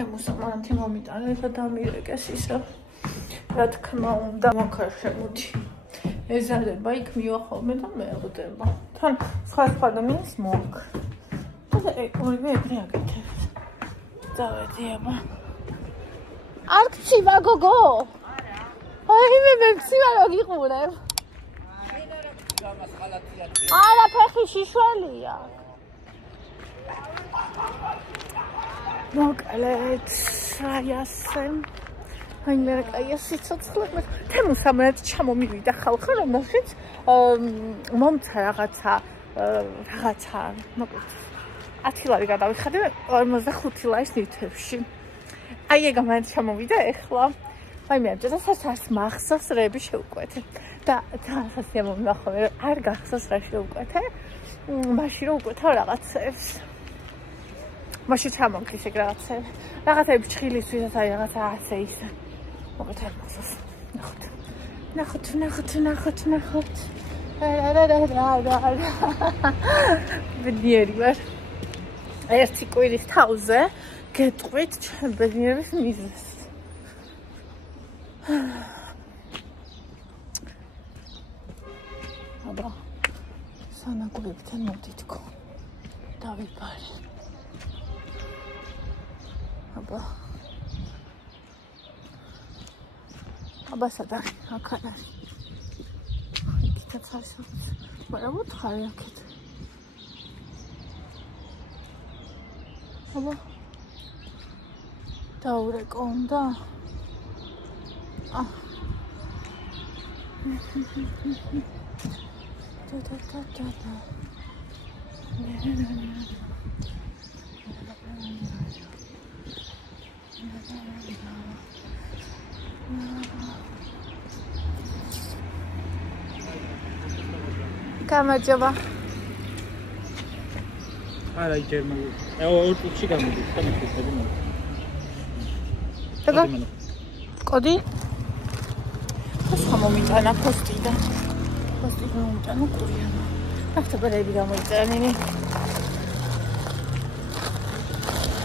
შემოსამანთი მომიტანე და დამირეკეს ისა. რა თქმა უნდა, მაგარ შემოდი. ეზარდება იქ მივახავმე და მეღდება. თან სხვა ადამიანს მოგ. და ორივე ეგრე აკეთებს. წავედი აბა. არ გცივა გოგო? აი მე გცივა რა გიყურებ. არა ფეხი შიშველია. მოკლედ აი ასე. აი მე კაია სიცოცხლე მე თემუსამრად ჩამომივიდა ხალხი რომელშიც მომცა რაღაცა მოკლედ 10 ლარი გადავიხადე 45 ლარის ნივთებში. აი ეგ ამან ჩამოვიდა ეხლა. აი მე ამჯერადაც მახსოვს რები შევკვეთე და თასასია მომნახავე არ გახსოვს რა შევკვეთე. მაშინ რომ უკვეთა რაღაცებს. მაშინ ჩამოგდის ეგ რაღაცები. რაღაცები ჩხილის ვისაც აი რაღაცა ასე ისე. მოკლედ არ მახსოვს. ნახოთ. ბედნიერი ვარ. ერთი კვირის თავზე გეტყვით ჩემ ბედნიერის მიზეზს. აბა სანაკლებთან მოდითქო. დავიბარე. აბა სადა აქ არის. იქითაც არის. მაგრამ მოთხარი აქეთ. აბა დაურეკო უნდა. გამარჯობა. არა იჯერმალ. ორ წუთში გამოდის და მიხდება მო. და კოდი? მომიტანა პოსტიდან. პოსტიდან მომიტანა კურია. ახტებელები გამოიწანინი.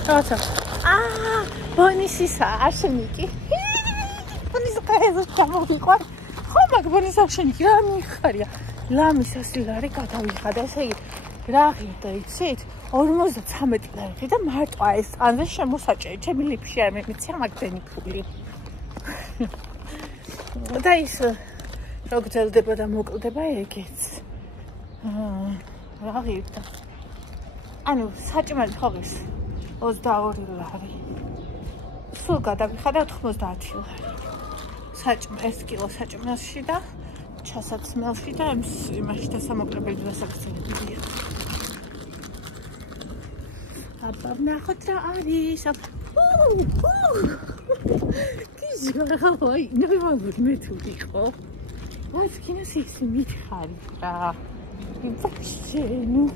რაცა? ბონისისა არშენიკი. ბონისა კაეზო ჩამოვიყვა. ხო მაგ ბონისა არშენიკი რა მიხარია. ლამის 100 ლარი გადავიხადა, ესე იგი რა ღირდა იცით? 53 ლარი და მარტო ეს ანზე შემოსაჭერი. ჩემი ლიფში არ მეცია მაგდენი ფული. და ის რო გძელდება და მოკლდება ეგეც. რა ღირდა. ანუ საჭმელი ხოგის 22 ლარი. სულ გადავიხადა 90 ლარი. საჭმელი 1 კილო საჭმელში და ჩასაცმელში და იმაში დასამოკლებელი დასაქცევებია. აბა ნახოთ რა არის. Ой, ну могут мы тут იყო. Ой, кинოს ის მითხარი რა. Вообще, ну.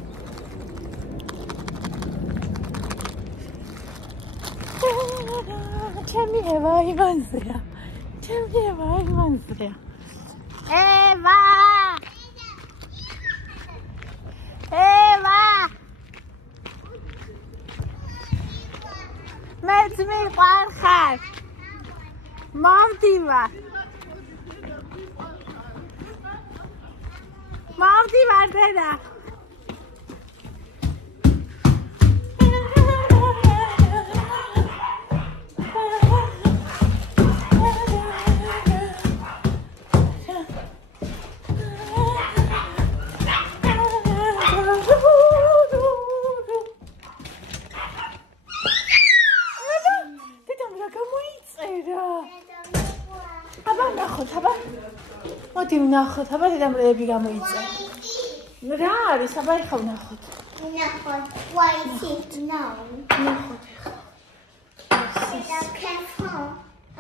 ჩემი ევა იმანზეა. ევა! მეც მიყვარხარ. მოვდივარ დედა. ნახოთ, აბა დედამრეები გამოიწე. რა არის, აბა ეხლა ვნახოთ. ნახოთ, wait it now. ნახოთ. Careful.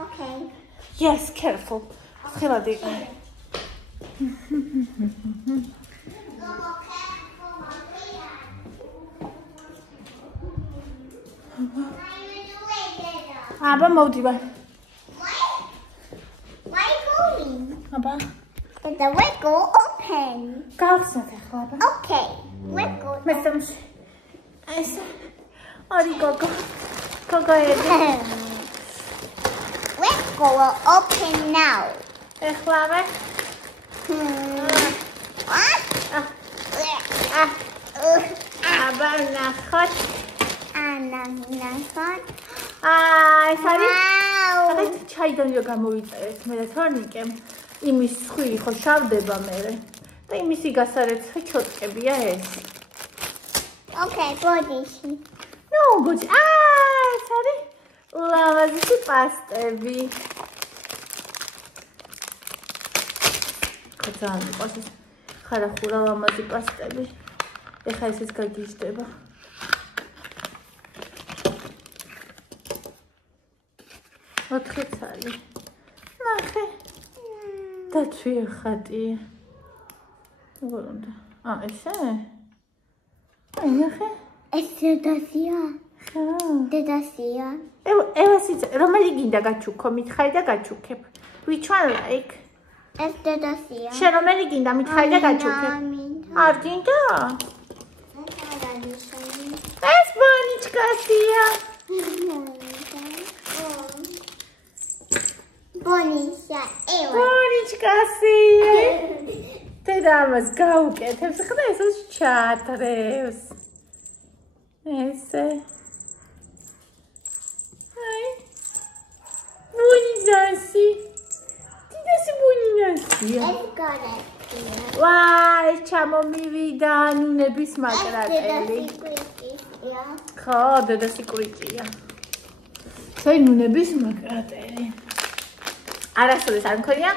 Okay. Yes, careful. ხელადი. აბა მოვდივარ. Why going? აბა The window open. გავხსნათ ახლა აბა. Okay. Window. მესამში. ეს არის გოგო გოედი. Let's go open now. ეხლავე. აბა ნახოთ. ეს არის ჩაიდან რო გამოვიწერეთ მე და თორნიკემ იმის ხვირი ხო შავდება მერე და იმისი გასარეცხი ჩოტკებია ეს. Okay, body. ნუ ბოჭი ეს არის ლამაზი პასტები. ძალიან მიყვარს ეს ხარახურა ლამაზი პასტები. ეხლა ესეც გაგიჟდება. ოთხი ცალი. ნახე. დაცვი ხატია. როგორ უნდა? ესე? აი ნახე. ეს დედასია. ხა. დედასია. ევასიც რომელი გინდა გაჩუქო, მითხარი და გაჩუქებ. Which one like? ეს დედასია. შენ რომელი გინდა, მითხარი და გაჩუქებ. არ გინდა? ეს ბონიჩკასია. ბონიშა, ევა. ბონიჩკასია. დედა ამას გაუკეთებს, ხდა ეს ჩაათრევს. ესე. აი. ბონიჩკასი. დედასი ბონიჩკასია. ეს გორე. ვაი, ჩამომივიდა ნუნების მაკრატელი. ხო, დედასი კვიჭია. შენ ნუნების მაკრატელი. არასოდეს არ მქონია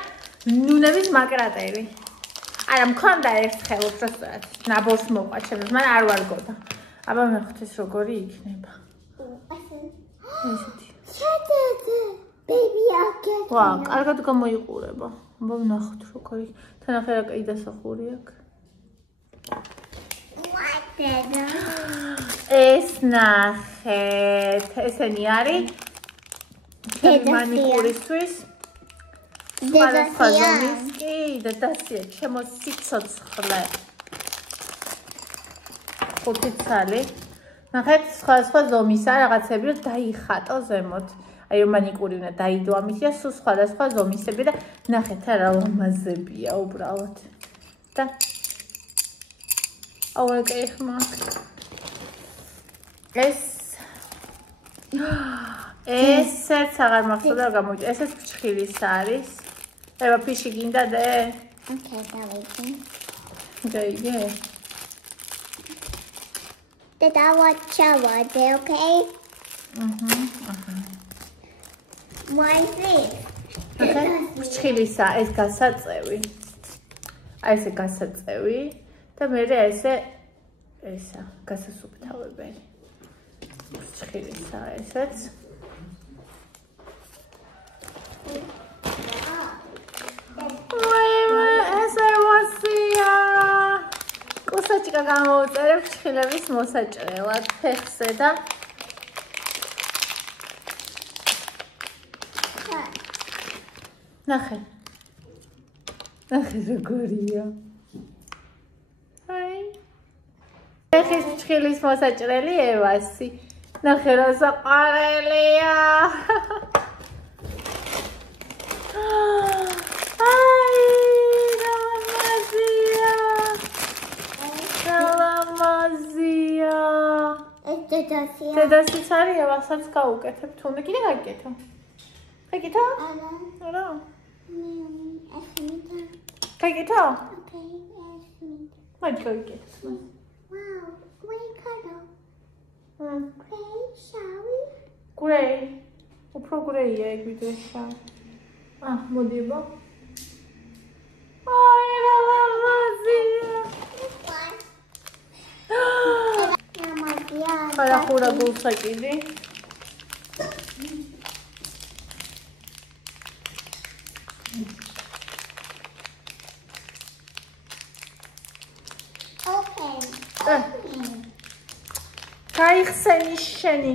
ნუნების მაკრატელი. არა მქონდა ერთხელ უბრალოდ ნაბოს მოყვა ჩემს, მაგრამ არ ვარგოდა. აბა ნახოთ ეს როგორი იქნება. ესეთი. ჩადე, ბეიბი აკეთ. ვა, კარგად გამოიყურება. აბა ნახოთ როგორი. თან ახლა რა კაი დასახური აქვს. ეს ნახეთ, ესენი არის მანიკურისთვის. დედასია. კი, დედასია, ჩემო სიცოცხლე. ხუთი ცალი. ნახეთ, სხვა ზომისა რაღაცები რომ დაიხატო ზემოთ. აი რომ მანიკური უნდა დაიდო ამითია, სულ სხვადასხვა ზომისები და ნახეთ რა ლამაზებია უბრალოდ. და აუეკე ხმა. ესეც აღარ მახსოვდა რა გამოვიდა. ესეც ფრჩხილის არის. ება ფიში გინდა დე? Okay, დავიძინე. გაიგე? დავაჩავადე, okay? Why is this? ფრჩხილისა ეს გასაწევი. აი ესე გასაწევი და მე ესე გასასუფთავებელი. ფრჩხილისა ესეც. კუსაჭიკა გამოვწერებ ფრჩხილების მოსაჭრელად ფეხზე და ნახე როგორია. აი ფეხის ფრჩხილის მოსაჭრელი ევასი. ნახე რა საყარელია. დედასიც არის, ევასაც გავუკეთებ. თუნდე კიდე გაგიკეთო? გაგიკეთო? არა. გაგიკეთო? მაინც გაგიკეთო. Wow, grey color. Grey, shall გრეი. უფრო გრეია ეგ ვიდრე შავი. მოდიება. აი რა ლამაზია. ხარახურა გულსაკიდი. Open. გაიხსენი შენი.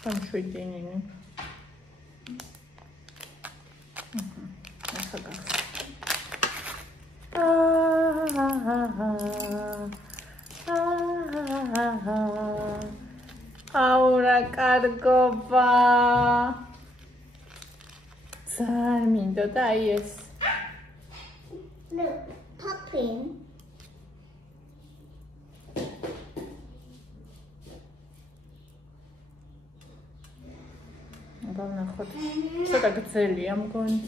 სამშვიდინინი. ახლა გახსნა. აურა კარგობა. ძალიან მინდოდა აი ეს. Look, popping. ვნახოთ. ცოტა გრძელია მგონი.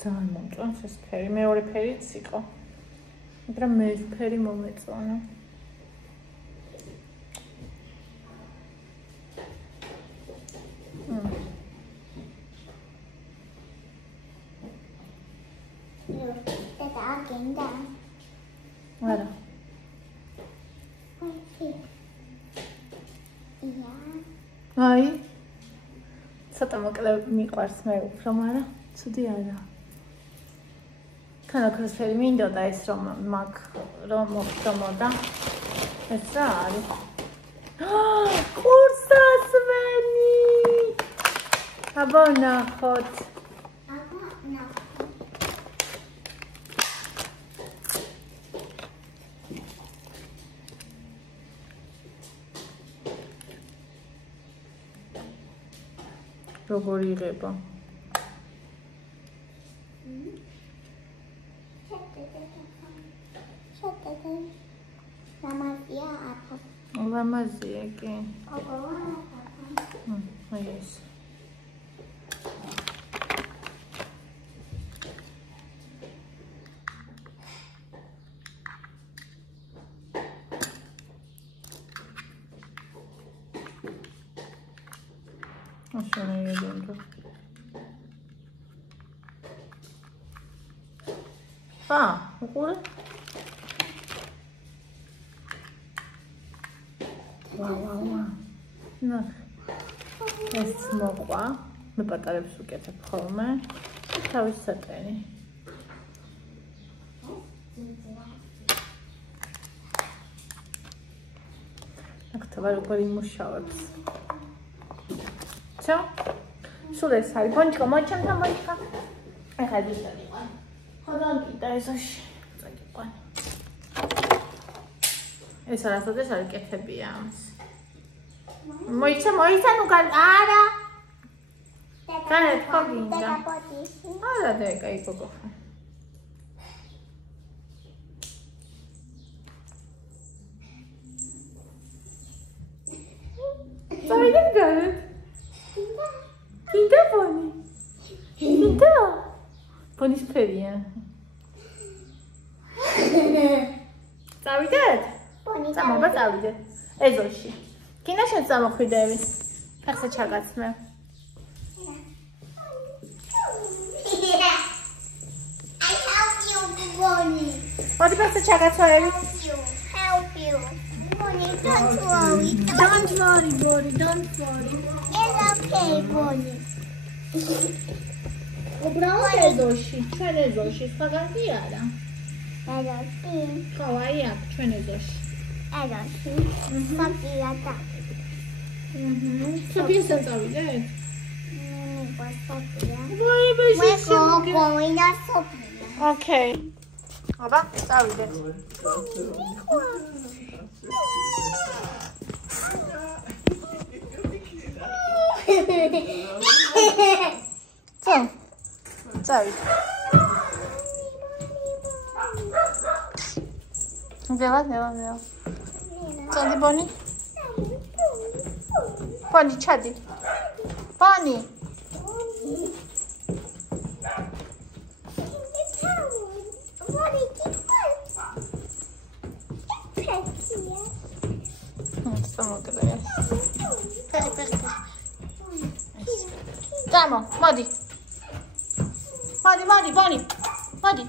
ძალიან მომწონს ეს ფერი. მეორე ფერიც იყო. მაგრამ მე ეს ფერი მომეწონა. Look, that's again down. არა. აი ცოტა მოკლე მიყვარს მე უფრო, მაგრამ ცუდი არა. თანაქროს ფერი მინდოდა ეს რომ მოხდომოდა. ეს რა არის? ყურსასმენი! აბა ნახოთ. როგორ იღება? ლამაზია კი. აი ეს. Aşağıya geliyordu. Okula. Wow. Na. ეს მოყვა. მე პატარებს უკეთებ ხოლმე. თავის სატენი. აქტობა როგორ იმუშავებს. Все? Сюда сай. Бончика, мочим там бончика. Ეხა დისტანი. ხოდან კიდე ესოში. წაგიყვან. ეს არასოდეს არ კეთებია ამას. მოიცა ნუ არა. განეთ ხოგინდა. არა დეკა იკოგო. წავიდეთ განეთ. Კიდე ბონი. კიდე. ბონის ფერია. წავიდეთ? წამობა წავიდეთ. ეზოში. კიდე შენ წამოხვიდები. ფეხზე ჩაგაცმე. I help you, Bonnie. მოდი ფეხზე ჩაგაცმევები. Help you. Bonnie, don't worry. Don't worry, Bonnie, don't worry. It's okay, Bonnie. უბრალოდ ეზოში, ჩვენ ეზოში, სხვაგანდი არა. Ეზოში. ხო, აი აქ, ჩვენ ეზოში. Ეზოში. Საფია და. საფიასთან წავიდეთ? Sofia. We're going to Sofia. Okay. აბა, წავიდეთ. წავიდეთ. დევა. წადი ბონი. ბონი, ჩადი. ბონი. Damo, მოდი, ბონი, მოდი.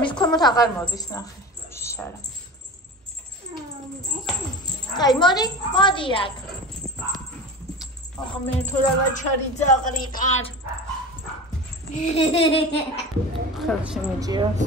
მის ქვემოთ აღარ მოდის, ნახე. შარა. აი, მოდი აქ. ახლა მე თუ რაღაცარი ძაღლიყარ. ხელში მიჭიროს.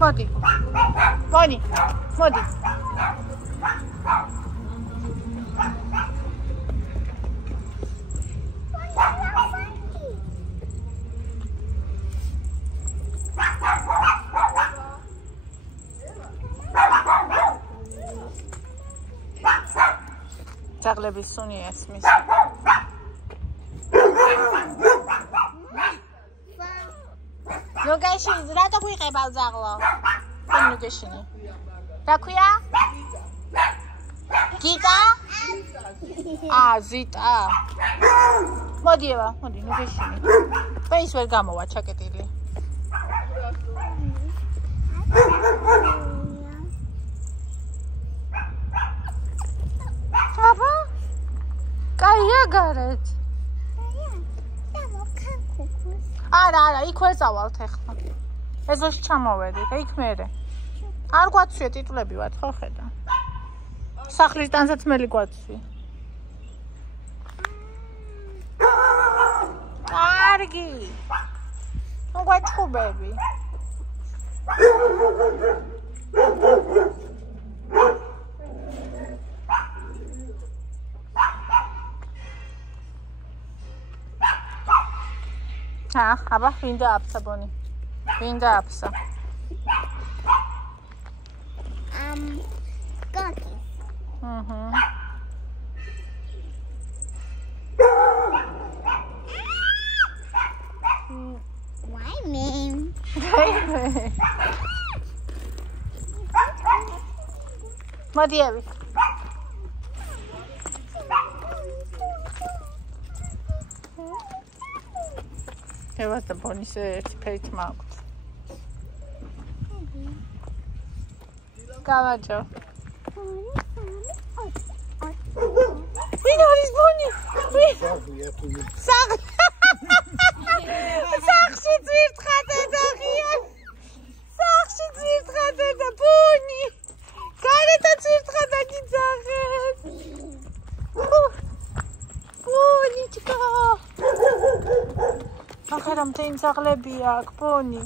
მოდი. მოდი. მოდი. ძაღლების სუნი ესმის. ნუგეშინი, რატო გვიყებავ ძაღლო? ნუგეშინი. რა ქვია? გიტა? ზიტა. მოდი ევა, მოდი ნუგეშინი. ის ვერ გამოვა ჩაკეტილი. აბა? კაია გარეთ. არა, იქ ვერ წავალთ ახლა. ეზოში ჩამოვედით, იქ მერე. არ გვაცვია ტიტულები ვართ, ხო ხედა. სახლის ტანსაცმელი გვაცვია. კარგი. ნუ გვაჩხუბები. აბა, ვინ დააფსა ბონი? ვინ დააფსა? გაკი. Why me? მოდი ევი. ევას და ბონის ერთი ფერით მაქვს. გავაჯო. ვინ არის ბონი? სახში ძვირთხატედა ღია. სახში ძვირთხატედა ბონი. გარეთა ძვირთხატა გიძახეთ. ბონიჩკა. ახლა მთელი ძაღლებია აქ ბონი.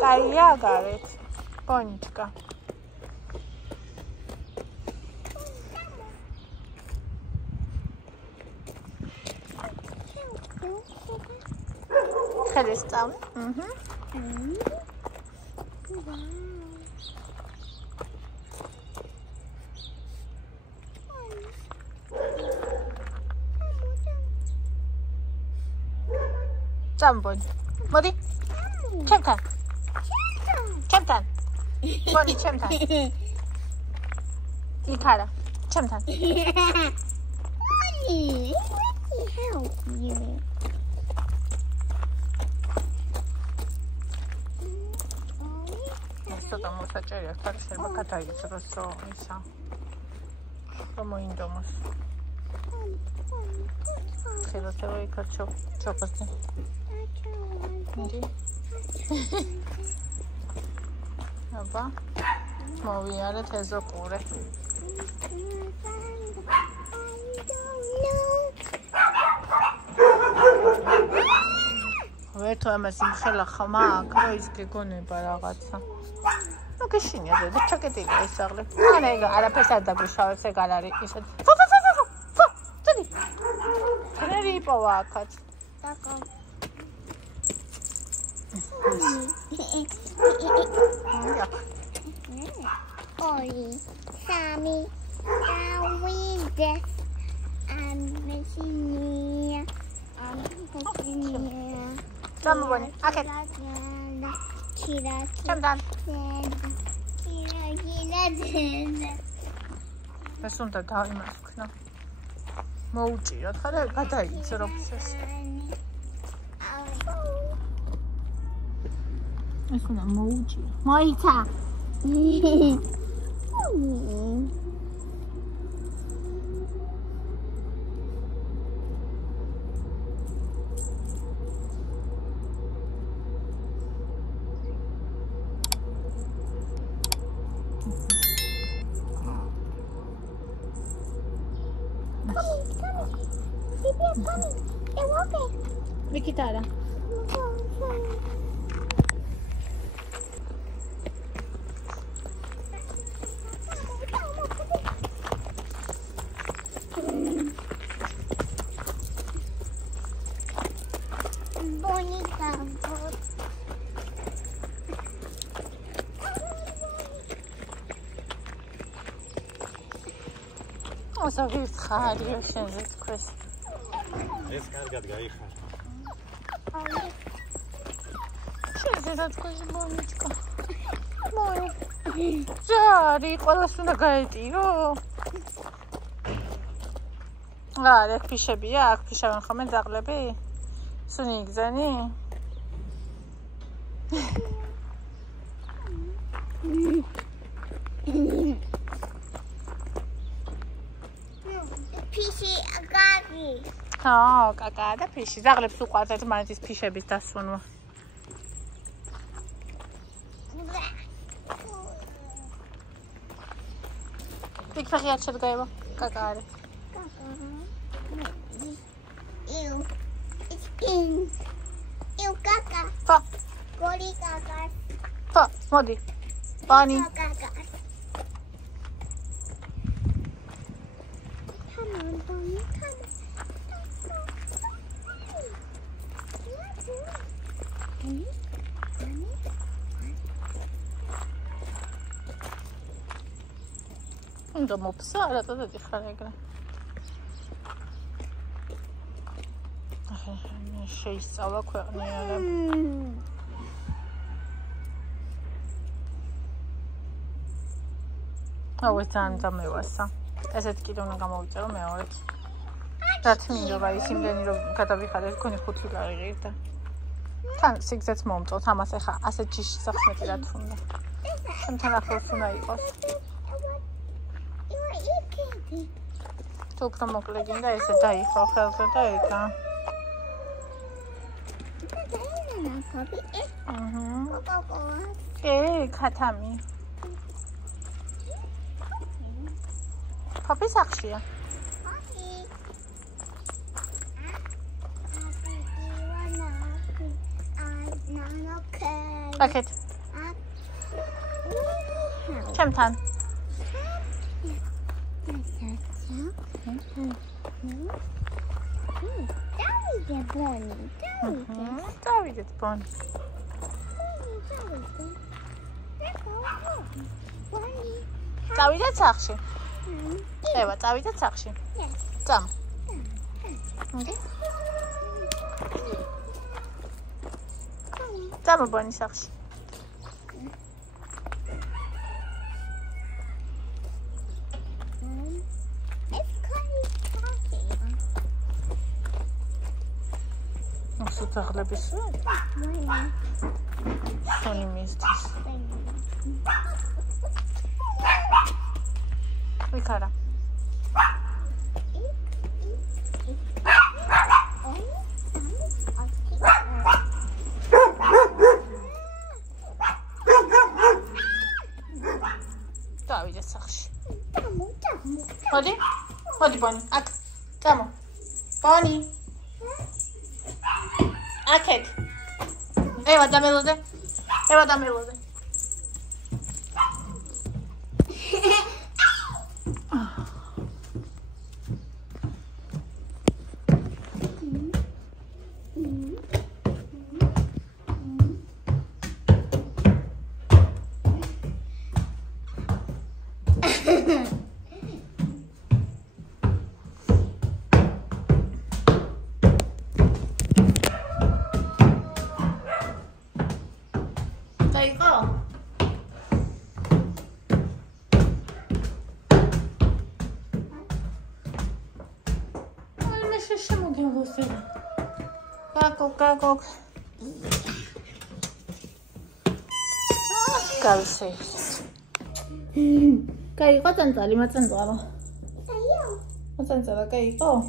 კაია გარეთ ბონიჩკა. ხელის წავი. წამბონი. მოდი. ჩემთან. ჩემთან. ბონი ჩემთან. იქ არა. ჩემთან. Boni, let me help you. ცოტა მოსაჭერია, თორე შეიძლება გადაიწეროს რომ ისა. რომ მოინდომოს. ხელოსება იქა ჩოპოსდი. აბა. მოვიარეთ ეზო ყურე. ვერთო ამას იმხელა ხმა აქ რომ ის გეგონება რაღაცა. ნუ გეშინია და ჩაკეტილია ეს აღლე. არა ეგ არაფერს არ დაგვიშავებს ეგ არ არის ისეთ. წადი. ხნერი იპოვა აქაც. დაკო. ორი, სამი, დავიდე. ამბეშინია. Ramaboni, aket. Chamdan. ეს უნდა დაიმასქნა. მოუჭიროთ, ხარა გადაიწეროს ეს. ეს უნდა მოუჭირო. მოიცა. იქით არა. ოსა ვიხარიო შენზე თქვეს. ეს კარგად გაიხარ. შენზე თქვეს მონიჩკა. მოი. ზარი, ყველას უნდა გაეტირო. აქ ფიშებია, აქ ფიშავენ ხოლმე ძაღლები? სუნი იგზენი? ფიში აგარი. კაკა და ფიში. ძაღლებს უყვართ ერთმანეთის ფიშების დასვენვა. იქ ფეხი არ შედგაება. კაკა არის. Ew. It's in. Ew, Kaka. ხო, Gori Kaka. ხო, მოდი. პანი. Kaka. Come on, Bonnie. Come on. უნდა მოფსა, რატო დადიხარ ეგრე? შეისწავლა ქვეყნიერებ. ეს დამევასა. ესეთ კიდე უნდა გამოვიწერო მეორეც. რაც მინდობა ის იმდენი რომ გადავიხადე გქონი 5 ლარი და თან სიგზეც მომწოთ ამას ახლა ასეთ ჯიში სახმეტი რა თქმა. შემთან ახლოს უნდა იყოს. თუ უფრო მოკლე გინდა ესე დაიხო ხელზე და ეგა. ქათამი. Papi sakşıya. Paket. Çemtan. David Bon. David sakşı. Evet, David sakşı. Tamam. Tamam, Bonnie sakşı. Nasıl takılabilirsin? Sony mi istiyorsun? Yukarı. David'e sakış. Hadi. Hadi Bonnie. Ak. Tamam. Bonnie. Akek. Eva da melode. Eva da melode. Kakok. Kalsız. Kayıko tantali matanzala. Matanzala kayıko.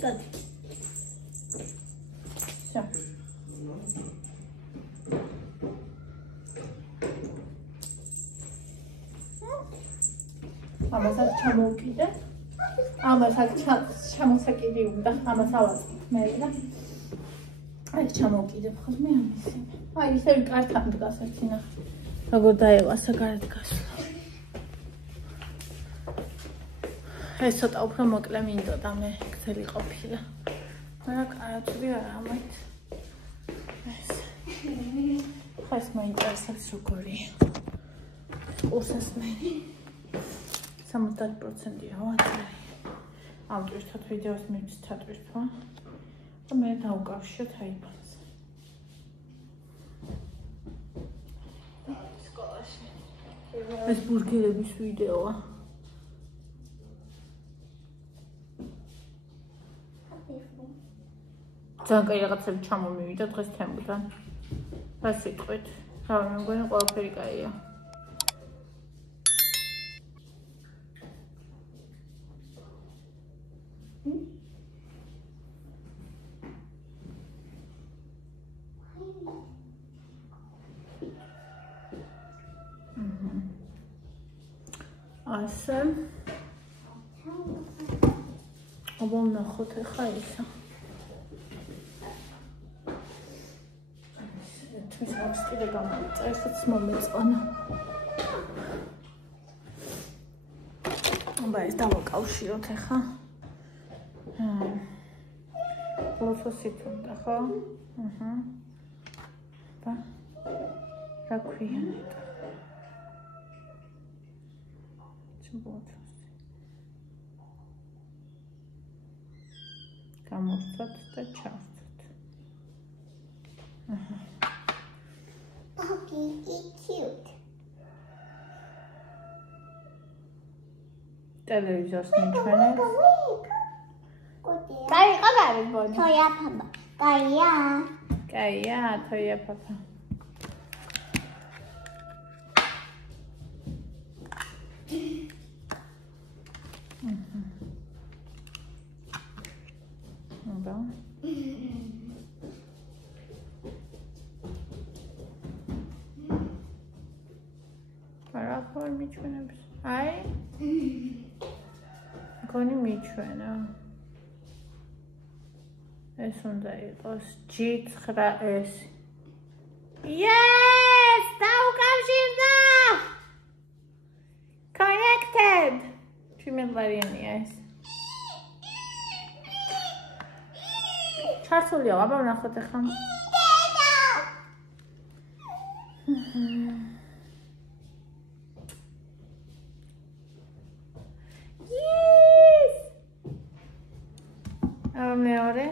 წადი. Всё. ამას აქ ჩამოვკიდე. ამას აქ ჩამოსაკიდი უნდა. ამას ავაწყებ მე და აი ჩამოვკიდებ ხოლმე ამის. აი ისე კართან დგას ერთი ნახე. როგორ დაევასა გარეთ გასვლა. ეს ცოტა უფრო მოკლე მინდოდა მე გზელი ყოფილა. მაგრამ კარგი არა ამით. ეს მაინტერესებს როგორია. უსასმენი. 70%-ია ვაწერი. ამ ტვირთად ვიდეოს მივცით თათვირთვა. და მე დავკავშიროთ აიბანს. სკოლაში. ეს ბურგერების ვიდეოა. ძალიან კაი რაღაცები ჩამომივიდა დღეს თემიდან. რა სიტყვით? რა მეგონი ყველაფერი კაია. ასე. აბა ნახოთ ახლა ისა. ეს აქვს კიდე გამოვიწა, ესეც მომეწონა. აბა ეს დავაკავშიროთ ახლა. ლოთოსით უნდა ხო? აბა რა ქვია ნეტა. გამოვწოთ და ჩავწოთ. Okay, it's cute. ტელევიზორს მიჩვენებს. Good. გაიყო გარი გონი. Toya papa. Kaya. კაია, თოია პაპა. აბა. პარაფორ მიჩვენებს. აი. გონი მიჩვენა. ეს უნდა იყოს G9S. Yes! დაუკავშირდა! Connected! Ჩვენმარიანია ეს. ჩართულია, აბა ვნახოთ ახლა. Yes! აბა მეორე.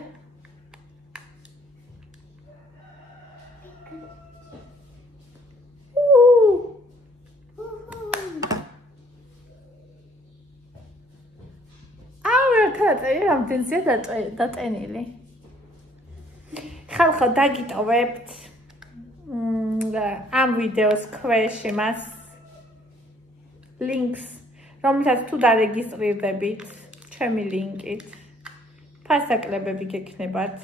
რამდენზეა დატენილი. ხალხო დაგიტოვებთ ამ ვიდეოს ქვეშ იმას links, რომელსაც თუ დარეგისტრირდებით ჩემი ლინკით, ფასაკლებები გექნებათ.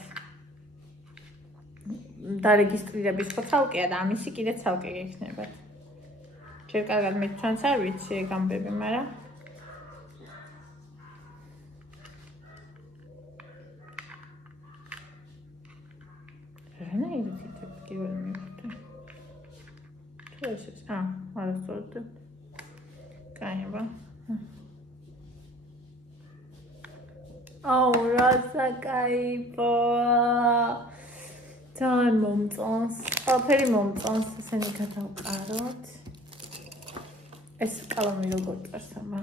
დარეგისტრირების ხო ცალკეა და ამისი კიდე ცალკე გექნებათ. ჯერ კარგად მithვანს არ ვიცი ეგ ამბები, მაგრამ Она идет, такие минуты. Что сейчас? Арастотель. Канеба. Раса кайфо. Თან მომწონს. ყველაფერი მომწონს, ესენი გადავყაროთ. ეს კალამი როგორ წერს ამა?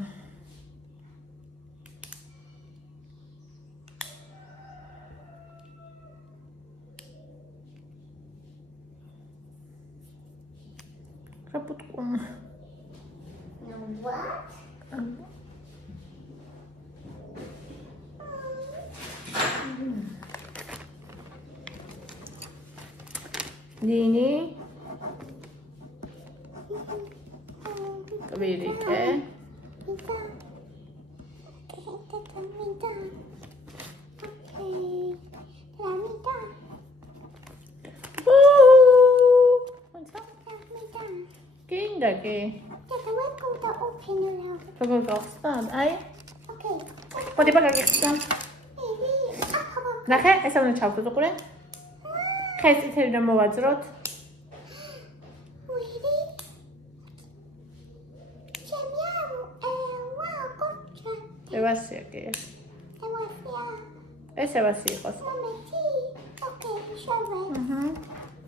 Рапутком. What? Lini. Kvirike. მინდა კი? Dada, we're going to open it up. როგორ გავხსნათ? აი, Okay. მოდი ბაგაგიხსნა. Maybe. ნახე, ეს უნდა ჩავხოთ უყურე. ხეს წითელი რომ მოვაძროთ. Really? Genial. Wow, gotcha. ევასია კი. That was, yeah. ეს ევასი იყოს. Mama, tea. Okay, sure.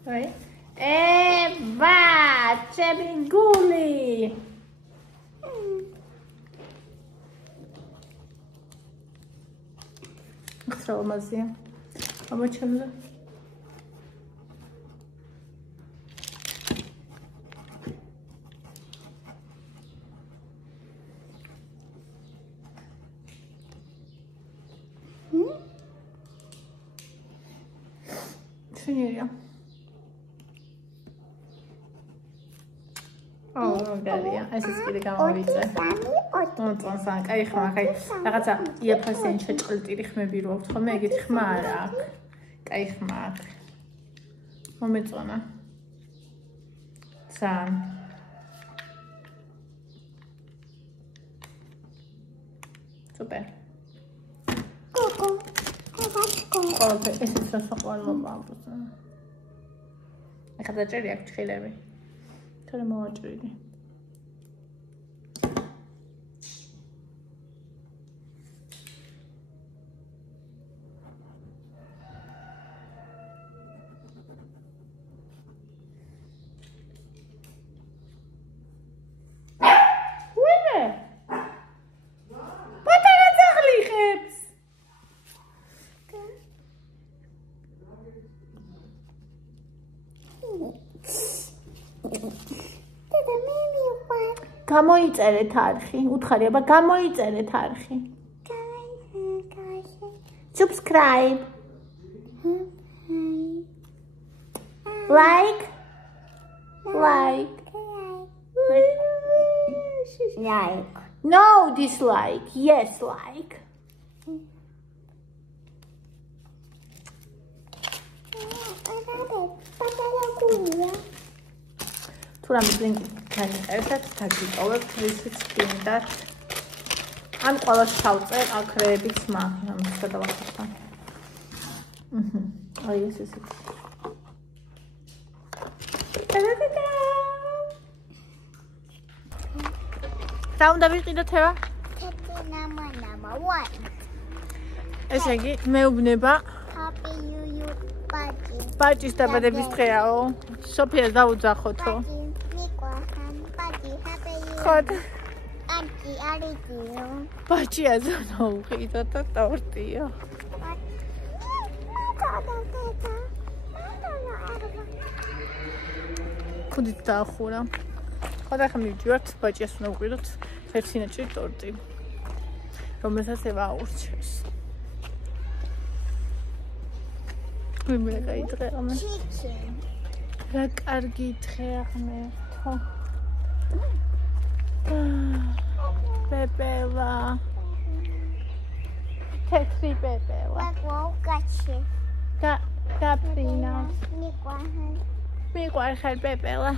აი. ვა, ჩემი გული. ხსრა მაზია. ამოჩემზე. შენია. გარია, ეს ის კიდე გამოვიწე. ტონტონსან, კაი ხმა, კაი. რაღაცა იაფასიანი შეჭყლტილი ხმები რო აქვს ხოლმე, ეგეთი ხმა არა აქვს. კაი ხმა აქვს. მომეწონა. ძალიან. სუპერ. Coco. ყველაფერი ესეც რა საყვარლობა ამბობს. ეხლა დაჭერი აქვს ჭხილები. თორე მოვაჭრილი. გამოიწერეთ არხი, უთხარი, აბა გამოიწერეთ არხი. Subscribe. Like. No dislike. Yes like. თუ რამე ლინკი განიწერეთ, დაგიტოვებთ, რისიც გინდათ. ან ყველას ჩავწერ, აკრეებიც მაქვს, ამას გადავახსნა. აი ეს ისე. რა უნდა ვიყიდოთ ევა? Number 1. ესე იგი, მეუბნება Happy you party. ბაჭის დაბადების დღეაო. სოფიას დაუძახოთო. ხოთ. ბაჭი აზონო უყიდოთ და ტორტიო. ქუდით დაახურა. ხოდა ხა მივდივართ ბაჭიას უნდა უყიდოთ ერთი ნაჭრი ტორტი. რომელსაც ევა აურჩევს. მე გაიძღე ამას. რა კარგი დღე აღმერთო. პეპელა. თეთრი პეპელა. გაფრინა. მიყვარხარ პეპელა.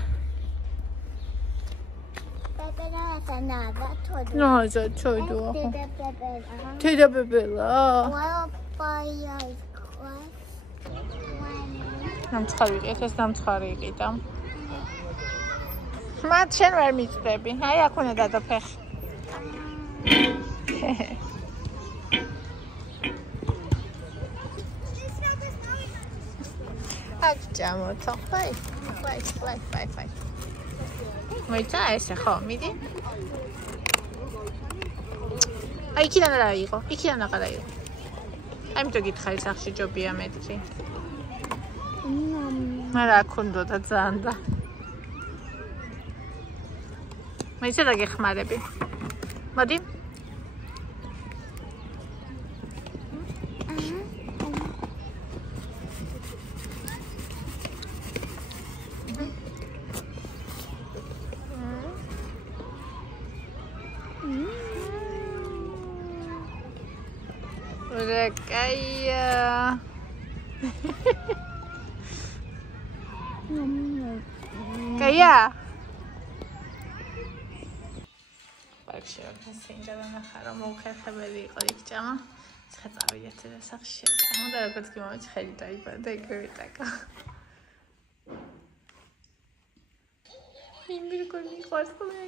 პეპელა სანადა თოდო. ნაზა თოდო. თედა პეპელა. ნამცხარი ვიყიდე, ეს ნამცხარი იყიდა. მათ შენ ვერ მიწდები. აი აქ უნდა დადო ფეხი. აქ ჯამოთო. ფაი. მოიცა ესე ხო, მიდი. აი იქიდან რა იყო? იქიდან აღარა იყო. აი მე გითხარი სახში ჯობია მეტრი. მარა ქონდოდა ძალიან და მეც დაგეხმარები. მოდი. Rekaya. Kaya. პარკში ვაქცინდა ვნახა რომ მოუხერხებელი იყო იქ ჭამა. ცხა წავიდეთ და სახში შევჭამა და როგორც კი მომეც ხელი დაიბადა ეგრე ვიტაკა. იმ მირგოლი ყვარს ხოლმე